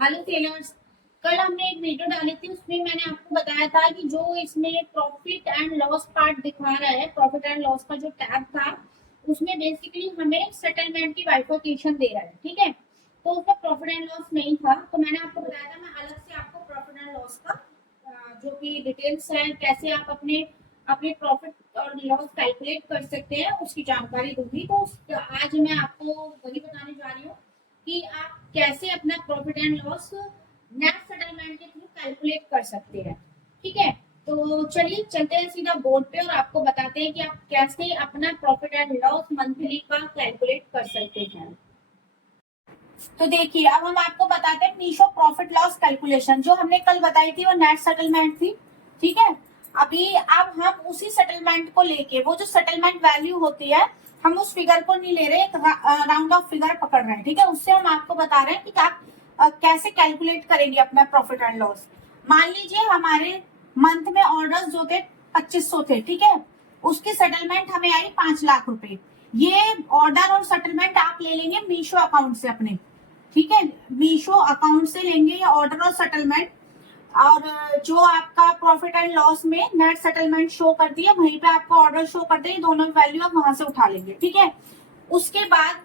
Hello tailors. कल हमने एक वीडियो डाली थी, उसमें मैंने आपको बताया था कि जो इसमें प्रॉफिट एंड लॉस पार्ट दिखा रहा है, प्रॉफिट एंड लॉस का जो टैब था उसमें बेसिकली हमें सेटलमेंट की बाइफर्केशन दे रहा है। ठीक है, तो उसमें प्रॉफिट एंड लॉस नहीं था, तो मैंने आपको बताया था मैं अलग से आपको प्रॉफिट एंड लॉस का जो भी डिटेल्स है, कैसे आप अपने अपने प्रॉफिट और लॉस कैलकुलेट कर सकते हैं उसकी जानकारी दूंगी। तो आज मैं आपको वही बताने जा रही हूँ कि आप कैसे अपना profit and loss net settlement के थ्रू कैलकुलेट कर सकते हैं। ठीक है, तो चलिए चलते हैं सीधा बोर्ड पे और आपको बताते हैं कि आप कैसे अपना प्रॉफिट एंड लॉस मंथली का कैलकुलेट कर सकते हैं। तो देखिए, अब हम आपको बताते हैं मीशो प्रॉफिट लॉस कैलकुलेशन। जो हमने कल बताई थी वो नेट सेटलमेंट थी। ठीक है, अभी अब हम उसी सेटलमेंट को लेके, वो जो सेटलमेंट वैल्यू होती है, हम उस फिगर को नहीं ले रहे, एक राउंड ऑफ फिगर पकड़ रहे हैं। ठीक है, उससे हम आपको बता रहे हैं कि आप कैसे कैलकुलेट करेंगे अपना प्रॉफिट एंड लॉस। मान लीजिए हमारे मंथ में ऑर्डर्स जो थे 2500 थे। ठीक है, उसकी सेटलमेंट हमें आई 5 लाख रुपए। ये ऑर्डर और सेटलमेंट आप ले लेंगे मीशो अकाउंट से अपने। ठीक है, मीशो अकाउंट से लेंगे ये ऑर्डर और सेटलमेंट, और जो आपका प्रॉफिट एंड लॉस में नेट सेटलमेंट शो करती है वहीं पे आपको ऑर्डर शो करते हैं, दोनों वैल्यू आप वहां से उठा लेंगे। ठीक है, उसके बाद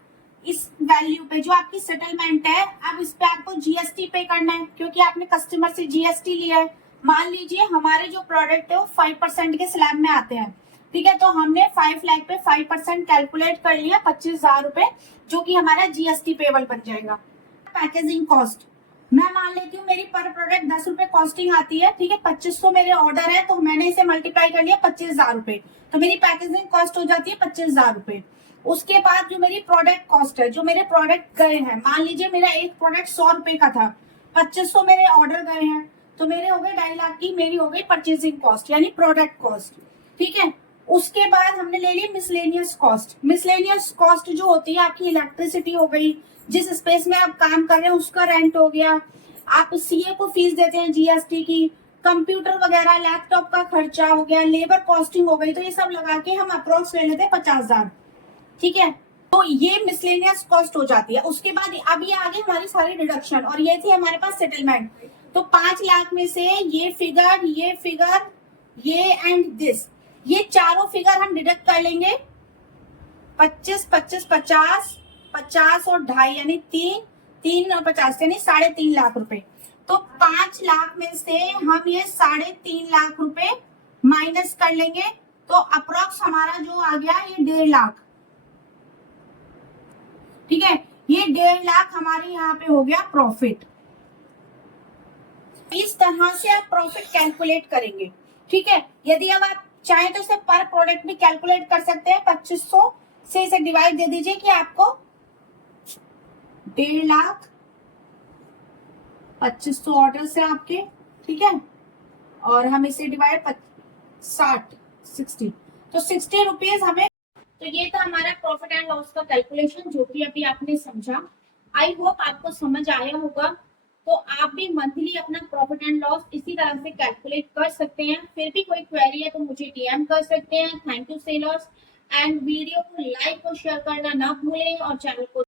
इस वैल्यू पे जो आपकी सेटलमेंट है, अब इस पे आपको जीएसटी पे करना है, क्योंकि आपने कस्टमर से जीएसटी लिया है। मान लीजिए हमारे जो प्रोडक्ट है वो 5% के स्लैब में आते हैं। ठीक है, तो हमने 5 लाख पे 5% कैलकुलेट कर लिया, 25,000 रुपए, जो कि हमारा जीएसटी पेबल बन जाएगा। पैकेजिंग कॉस्ट मैं मान लेती हूँ मेरी पर प्रोडक्ट 10 रुपए कॉस्टिंग आती है। ठीक है, 2500 मेरे ऑर्डर है, तो मैंने इसे मल्टीप्लाई कर लिया 25,000 रुपए, तो मेरी पैकेजिंग कॉस्ट हो जाती है 25,000 रुपए। उसके बाद जो मेरी प्रोडक्ट कॉस्ट है, जो मेरे प्रोडक्ट गए हैं, मान लीजिए मेरा एक प्रोडक्ट 100 रुपए का था, 2500 मेरे ऑर्डर गए हैं, तो मेरे हो गए 2.5 लाख की मेरी हो गई परचेसिंग कॉस्ट यानी प्रोडक्ट कॉस्ट। ठीक है, उसके बाद हमने ले ली मिसलेनियस कॉस्ट। मिसलेनियस कॉस्ट जो होती है आपकी इलेक्ट्रिसिटी हो गई, जिस स्पेस में आप काम कर रहे हैं उसका रेंट हो गया, आप सीए को फीस देते हैं जीएसटी की, कंप्यूटर वगैरह लैपटॉप का खर्चा हो गया, लेबर कॉस्टिंग हो गई, तो ये सब लगा के हम अप्रोक्स ले लेते हैं 50,000। ठीक है, तो ये मिसलेनियस कॉस्ट हो जाती है। उसके बाद अब ये आगे हमारी सारी डिडक्शन, और ये थी हमारे पास सेटलमेंट। तो 5 लाख में से ये फिगर, ये एंड दिस, ये चारों फिगर हम डिडक्ट कर लेंगे। 25, 25, 50, 50 और 2.5 यानी 3, 3 और 50 यानी 3.5 लाख रुपए। तो 5 लाख में से हम ये 3.5 लाख रुपए माइनस कर लेंगे, तो अप्रोक्स हमारा जो आ गया ये 1.5 लाख। ठीक है, ये 1.5 लाख हमारे यहाँ पे हो गया प्रॉफिट। इस तरह से आप प्रॉफिट कैलकुलेट करेंगे। ठीक है, यदि अब आप चाहें तो इसे पर प्रोडक्ट भी कैलकुलेट कर सकते हैं। 2500 से इसे डिवाइड दे दीजिए कि आपको 1.5 लाख, 2500 ऑर्डर से आपके। ठीक है, और हम इसे डिवाइड 60 तो 60 रुपीज हमें। तो ये था हमारा प्रॉफिट एंड लॉस का कैलकुलेशन, जो कि अभी आपने समझा। आई होप आपको समझ आया होगा। तो आप भी मंथली अपना प्रॉफिट एंड लॉस इसी तरह से कैलकुलेट कर सकते हैं। फिर भी कोई क्वेरी है तो मुझे डीएम कर सकते हैं। Thank you sellers, and video को लाइक और शेयर करना ना भूलें, और चैनल को